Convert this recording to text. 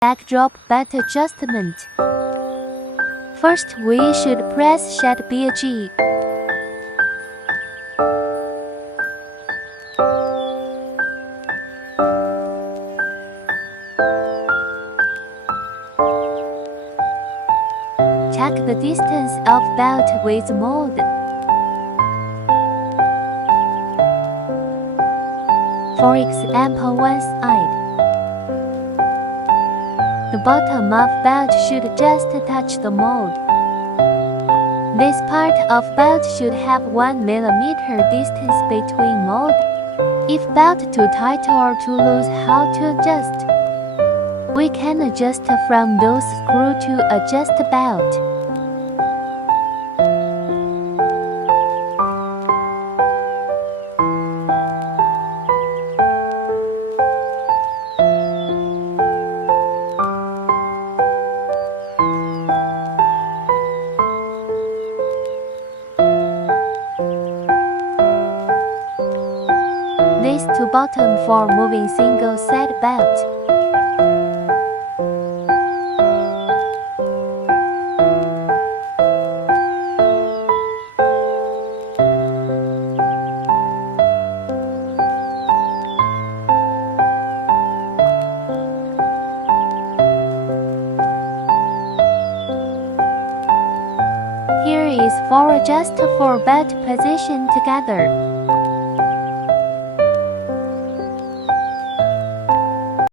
Backdrop belt adjustment. First, we should press shed BG. Check the distance of belt with mold. For example, one side. The bottom of belt should just touch the mold. This part of belt should have 1 mm distance between mold. If belt too tight or too loose, how to adjust? We can adjust from those screw to adjust belt. This to bottom for moving single side belt. Here is for adjust for belt position together.